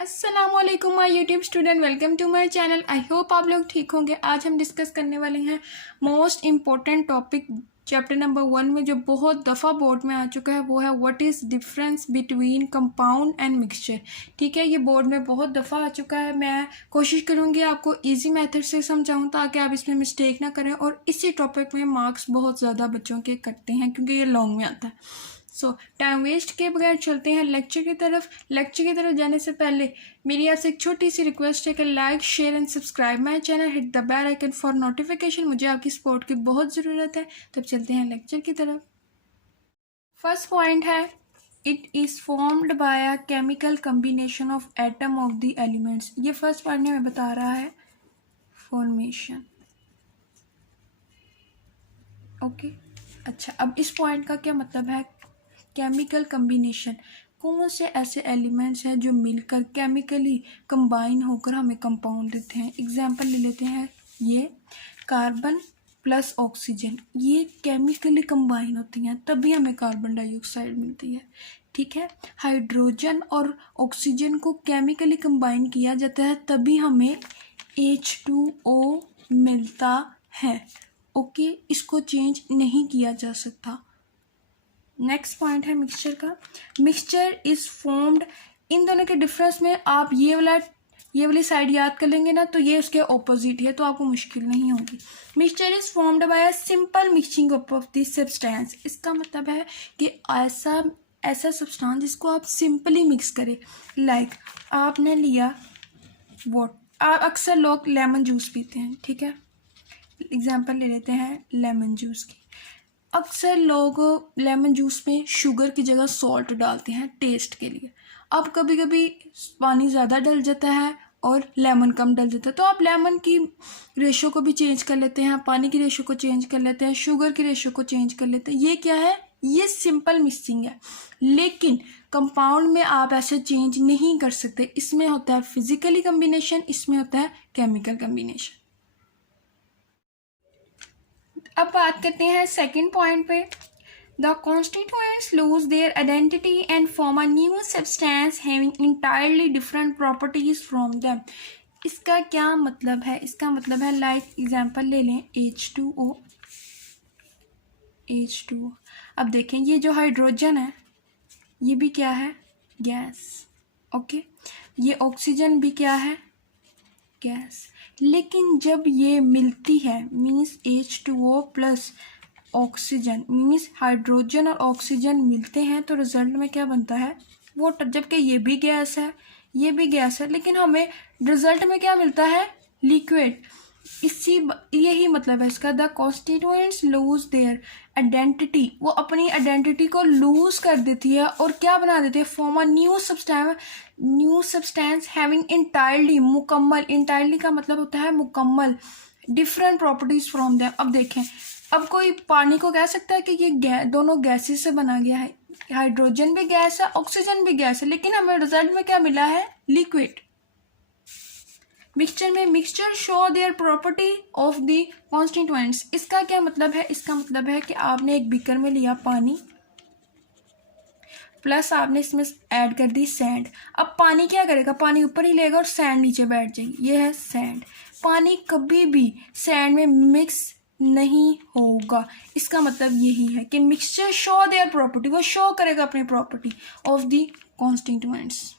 अस्सलामुअलैकुम my YouTube student, welcome to my channel. I hope आप लोग ठीक होंगे। आज हम डिस्कस करने वाले हैं most important topic chapter number 1 में, जो बहुत दफ़ा बोर्ड में आ चुका है। वो है what is difference between compound and mixture. ठीक है, ये बोर्ड में बहुत दफ़ा आ चुका है। मैं कोशिश करूँगी आपको ईजी मेथड से समझाऊँ ताकि आप इसमें मिस्टेक ना करें, और इसी टॉपिक में मार्क्स बहुत ज़्यादा बच्चों के कटते हैं क्योंकि ये लॉन्ग में आता है। सो टाइम वेस्ट के बगैर चलते हैं लेक्चर की तरफ। लेक्चर की तरफ जाने से पहले मेरी आपसे एक छोटी सी रिक्वेस्ट है कि like, share and subscribe my channel, hit the bell icon for notification. मुझे आपकी सपोर्ट की बहुत ज़रूरत है। तब चलते हैं लेक्चर की तरफ। फर्स्ट पॉइंट है, it is formed by a chemical combination of atom of the elements. ये फर्स्ट पॉइंट में बता रहा है फॉर्मेशन। ओके, अच्छा, अब इस पॉइंट का क्या मतलब है? केमिकल कम्बिनेशन, कौन से ऐसे एलिमेंट्स हैं जो मिलकर केमिकली कंबाइन होकर हमें कंपाउंड देते हैं। एग्जांपल ले लेते हैं, ये कार्बन प्लस ऑक्सीजन, ये केमिकली कंबाइन होती हैं तभी हमें कार्बन डाइऑक्साइड मिलती है। ठीक है, हाइड्रोजन और ऑक्सीजन को केमिकली कंबाइन किया जाता है तभी हमें H2O मिलता है। ओके, इसको चेंज नहीं किया जा सकता। नेक्स्ट पॉइंट है मिक्सचर का। मिक्सचर इज फॉर्म्ड, इन दोनों के डिफरेंस में आप ये वाली साइड याद कर लेंगे ना, तो ये उसके ऑपोजिट है, तो आपको मुश्किल नहीं होगी। Mixture is formed by a simple mixing up of this substance. इसका मतलब है कि ऐसा सब्सटेंस जिसको आप सिंपली मिक्स करें। लाइक आपने लिया अक्सर लोग लेमन जूस पीते हैं। ठीक है, एग्जाम्पल ले लेते हैं लेमन जूस की। अक्सर लोग लेमन जूस में शुगर की जगह सॉल्ट डालते हैं टेस्ट के लिए। अब कभी कभी पानी ज़्यादा डल जाता है और लेमन कम डल जाता है, तो आप लेमन की रेशो को भी चेंज कर लेते हैं, पानी की रेशो को चेंज कर लेते हैं, शुगर की रेशो को चेंज कर लेते हैं। ये क्या है? ये सिंपल मिक्सिंग है। लेकिन कंपाउंड में आप ऐसे चेंज नहीं कर सकते। इसमें होता है फिजिकली कम्बिनेशन, इसमें होता है केमिकल कम्बिनेशन। अब बात करते हैं सेकंड पॉइंट पे। The constituents lose their identity and form a new substance having entirely different properties from them। इसका क्या मतलब है? इसका मतलब है, लाइक एग्जांपल ले लें H2O। अब देखें, ये जो हाइड्रोजन है ये भी क्या है? गैस। ओके, ये ऑक्सीजन भी क्या है? गैस। लेकिन जब ये मिलती है, means H2O plus oxygen, means hydrogen और ऑक्सीजन मिलते हैं, तो रिजल्ट में क्या बनता है? वाटर। जबकि ये भी गैस है, ये भी गैस है, लेकिन हमें रिजल्ट में क्या मिलता है? लिक्विड। यही मतलब है इसका। The constituents lose their identity, वो अपनी आइडेंटिटी को लूज कर देती है और क्या बना देती है? Form a new substance having entirely, मुकम्मल, इंटायरली का मतलब होता है मुकम्मल, डिफरेंट प्रॉपर्टीज फ्रॉम देम। अब देखें, अब कोई पानी को कह सकता है कि ये दोनों गैसेस से बना गया है। हाइड्रोजन भी गैस है, ऑक्सीजन भी गैस है, लेकिन हमें रिजल्ट में क्या मिला है? लिक्विड। मिक्सचर में mixture show their property of the constituents. इसका क्या मतलब है? इसका मतलब है कि आपने एक बीकर में लिया पानी, प्लस आपने इसमें ऐड कर दी सैंड। अब पानी क्या करेगा? पानी ऊपर ही लेगा और सैंड नीचे बैठ जाएगी। ये है सैंड। पानी कभी भी सैंड में मिक्स नहीं होगा। इसका मतलब यही है कि मिक्सचर शो देयर प्रॉपर्टी, वो शो करेगा अपनी प्रॉपर्टी ऑफ द कॉन्स्टिट्यूएंट्स।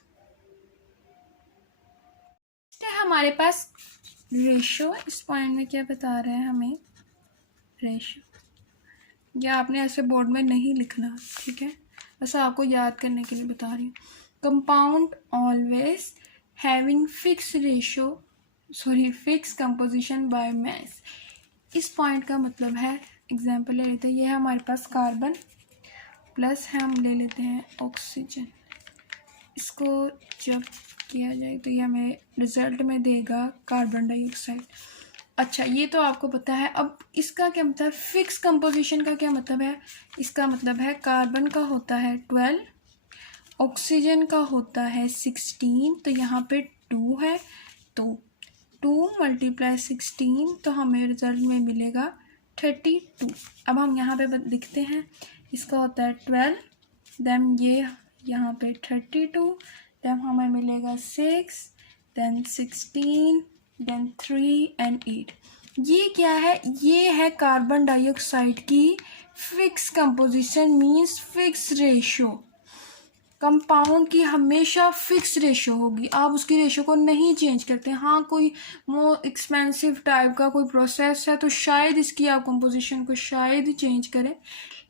हमारे पास रेशो, इस पॉइंट में क्या बता रहा है हमें? रेशो। या आपने ऐसे बोर्ड में नहीं लिखना, ठीक है, ऐसा आपको याद करने के लिए बता रही हूँ। Compound always having fix ratio, fix composition by mass. इस पॉइंट का मतलब है, एग्जांपल ले लेते हैं, ये है हमारे पास कार्बन, प्लस हम ले लेते हैं ऑक्सीजन। इसको जब किया जाए तो ये हमें रिजल्ट में देगा कार्बन डाइऑक्साइड। अच्छा, ये तो आपको पता है। अब इसका क्या मतलब? फिक्स कंपोजिशन का क्या मतलब है? इसका मतलब है कार्बन का होता है 12, ऑक्सीजन का होता है 16, तो यहाँ पे 2 है, तो 2 × 16, तो हमें रिजल्ट में मिलेगा 32। अब हम यहाँ पे लिखते हैं, इसका होता है 12, देन ये यहाँ पे 32, तब हमें मिलेगा 6, देन 16, देन 3 एंड 8। ये क्या है? ये है कार्बन डाइऑक्साइड की fix composition, means fix ratio. Compound की हमेशा फिक्स रेशो होगी, आप उसकी रेशो को नहीं चेंज करते। हाँ, कोई मोर एक्सपेंसिव टाइप का कोई प्रोसेस है तो शायद इसकी आप कंपोजिशन को शायद चेंज करें,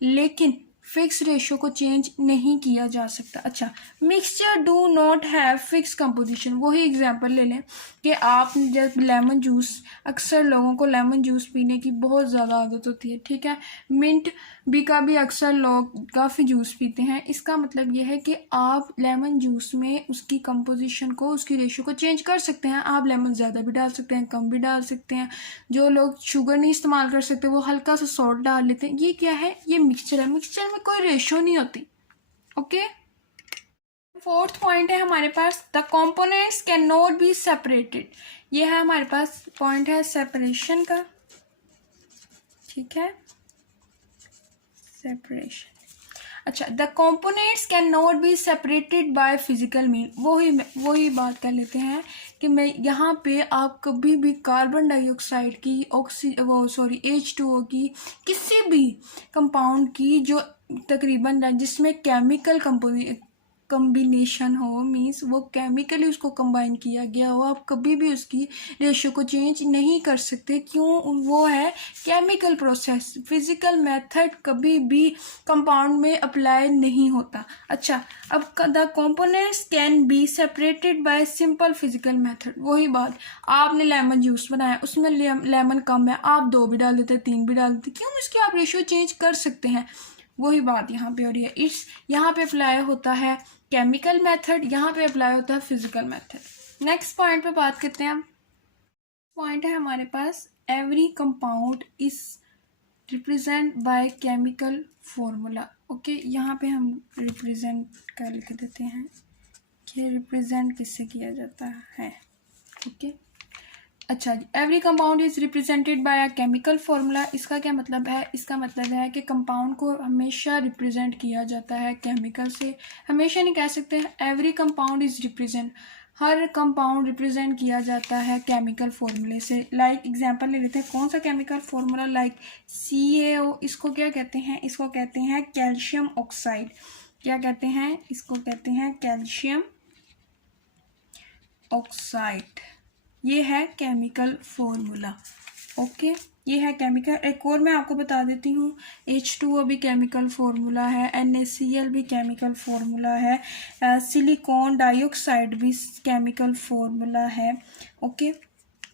लेकिन फिक्स रेशो को चेंज नहीं किया जा सकता। अच्छा, mixture do not have fix composition. वही एग्जांपल ले लें कि आप जब लेमन जूस, अक्सर लोगों को लेमन जूस पीने की बहुत ज़्यादा आदत होती है, ठीक है। मिंट भी का भी अक्सर लोग काफ़ी जूस पीते हैं। इसका मतलब ये है कि आप लेमन जूस में उसकी कंपोजिशन को, उसकी रेशो को चेंज कर सकते हैं। आप लेमन ज़्यादा भी डाल सकते हैं, कम भी डाल सकते हैं। जो लोग शुगर नहीं इस्तेमाल कर सकते वो हल्का सा सॉल्ट डाल लेते हैं। ये क्या है? ये मिक्सचर है। मिक्सचर में कोई रेशो नहीं होती। ओके, फोर्थ पॉइंट है हमारे पास, the components can not be separated. ये है हमारे पास पॉइंट है सेपरेशन का, ठीक है, सेपरेशन। अच्छा, the components can not be separated by physical mean. वही बात कर लेते हैं कि मैं यहाँ पे आप कभी भी कार्बन डाइऑक्साइड की, H2O की, किसी भी कंपाउंड की जो तकरीबन जिसमें केमिकल कम्बिनेशन हो, मीन्स वो केमिकली उसको कंबाइन किया गया हो, आप कभी भी उसकी रेशो को चेंज नहीं कर सकते। क्यों? वो है केमिकल प्रोसेस। फिजिकल मेथड कभी भी कंपाउंड में अप्लाई नहीं होता। अच्छा, अब the components can be separated by simple physical method. वही बात, आपने लेमन जूस बनाया, उसमें लेमन कम है, आप 2 भी डाल देते, 3 भी डाल देते, क्यों? इसकी आप रेशो चेंज कर सकते हैं। वही बात यहाँ पे हो रही है। यहाँ पे अप्लाई होता है केमिकल मेथड, यहाँ पे अप्लाई होता है फिजिकल मेथड। नेक्स्ट पॉइंट पे बात करते हैं हम। पॉइंट है हमारे पास, every compound is represent by chemical formula. Okay, यहाँ पे हम रिप्रेजेंट कर लिख देते हैं कि रिप्रेजेंट किससे किया जाता है। ओके, अच्छा, every compound is represented by a chemical formula. इसका क्या मतलब है? इसका मतलब है कि कंपाउंड को हमेशा रिप्रेजेंट किया जाता है केमिकल से। हमेशा नहीं कह सकते हैं, every compound is represent, her compound represent किया जाता है केमिकल फॉर्मूले से। लाइक एग्जांपल ले लेते हैं, कौन सा केमिकल फॉर्मूला? लाइक CaO, इसको क्या कहते हैं? इसको कहते हैं कैल्शियम ऑक्साइड। क्या कहते हैं? इसको कहते हैं कैल्शियम ऑक्साइड। ये है केमिकल फॉर्मूला। ओके, ये है केमिकल। एक और मैं आपको बता देती हूँ, H2O भी केमिकल फॉर्मूला है, NaCl भी केमिकल फॉर्मूला है, सिलिकॉन डाइऑक्साइड भी केमिकल फॉर्मूला है। ओके,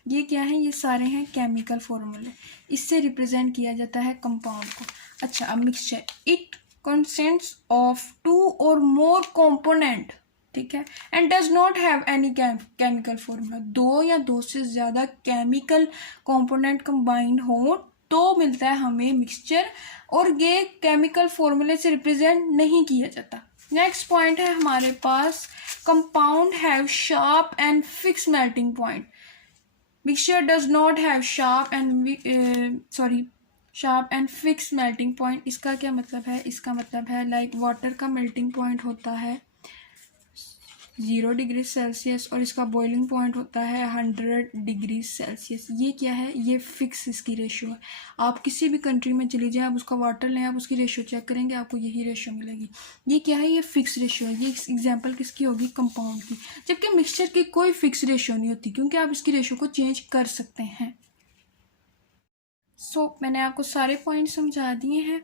ये क्या है? ये सारे हैं केमिकल फॉर्मूले, इससे रिप्रेजेंट किया जाता है कंपाउंड को। अच्छा, अब मिक्सचर, इट कंसिस्ट्स ऑफ 2 और मोर कंपोनेंट, ठीक है, and does not have any chemical formula. 2 या 2 से ज़्यादा केमिकल कंपोनेंट कंबाइंड हो तो मिलता है हमें मिक्सचर, और ये केमिकल फॉर्मूले से रिप्रेजेंट नहीं किया जाता। नेक्स्ट पॉइंट है हमारे पास, compound have sharp and fix melting point. Mixture does not have sharp and fix melting point. इसका क्या मतलब है? इसका मतलब है लाइक वाटर का मेल्टिंग पॉइंट होता है 0 डिग्री सेल्सियस और इसका बॉइलिंग पॉइंट होता है 100 डिग्री सेल्सियस। ये क्या है? ये फिक्स इसकी रेशो है। आप किसी भी कंट्री में चली जाए, आप उसका वाटर लें, आप उसकी रेशो चेक करेंगे, आपको यही रेशो मिलेगी। ये क्या है? ये फिक्स रेशो है। ये एग्जांपल किसकी होगी? कंपाउंड की। जबकि मिक्सचर की कोई फिक्स रेशो नहीं होती, क्योंकि आप इसकी रेशो को चेंज कर सकते हैं। मैंने आपको सारे पॉइंट समझा दिए हैं।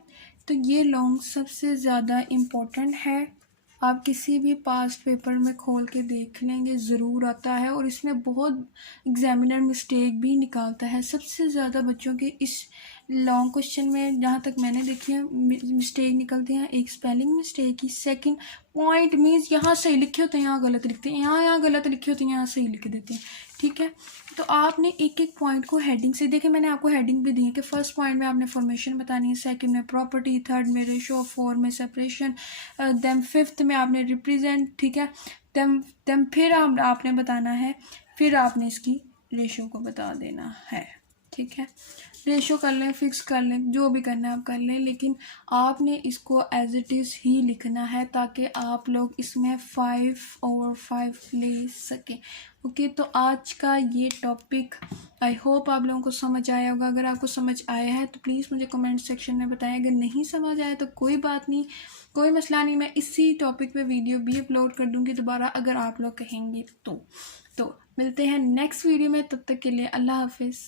तो ये लॉन्ग सबसे ज़्यादा इम्पोर्टेंट है, आप किसी भी पास्ट पेपर में खोल के देख लेंगे, ज़रूर आता है, और इसमें बहुत एग्जामिनर मिस्टेक भी निकालता है। सबसे ज़्यादा बच्चों के इस लॉन्ग क्वेश्चन में, जहाँ तक मैंने देखी है, मिस्टेक निकलती हैं। एक स्पेलिंग मिस्टेक की, सेकंड पॉइंट मीन्स यहाँ सही लिखे होते हैं, यहाँ गलत लिखते हैं, यहाँ गलत लिखे होते हैं, यहाँ सही लिख देते हैं, ठीक है। तो आपने एक एक पॉइंट को हेडिंग से देखे, मैंने आपको हेडिंग भी दी है कि फर्स्ट पॉइंट में आपने फॉर्मेशन बतानी है, सेकंड में प्रॉपर्टी, थर्ड में रेशो, फोर्थ में सेपरेशन, देन फिफ्थ में आपने रिप्रेजेंट, ठीक है, देन फिर आपने बताना है, फिर आपने इसकी रेशो को बता देना है, ठीक है। रेशो कर लें, फिक्स कर लें, जो भी करना है आप कर लें, लेकिन आपने इसको एज इट इज़ ही लिखना है ताकि आप लोग इसमें 5/5 ले सकें। ओके, तो आज का ये टॉपिक आई होप आप लोगों को समझ आया होगा। अगर आपको समझ आया है तो प्लीज़ मुझे कमेंट सेक्शन में बताएं। अगर नहीं समझ आया तो कोई बात नहीं, कोई मसला नहीं, मैं इसी टॉपिक पे वीडियो भी अपलोड कर दूँगी दोबारा अगर आप लोग कहेंगे तो मिलते हैं नेक्स्ट वीडियो में, तब तक के लिए अल्लाह हाफिज़।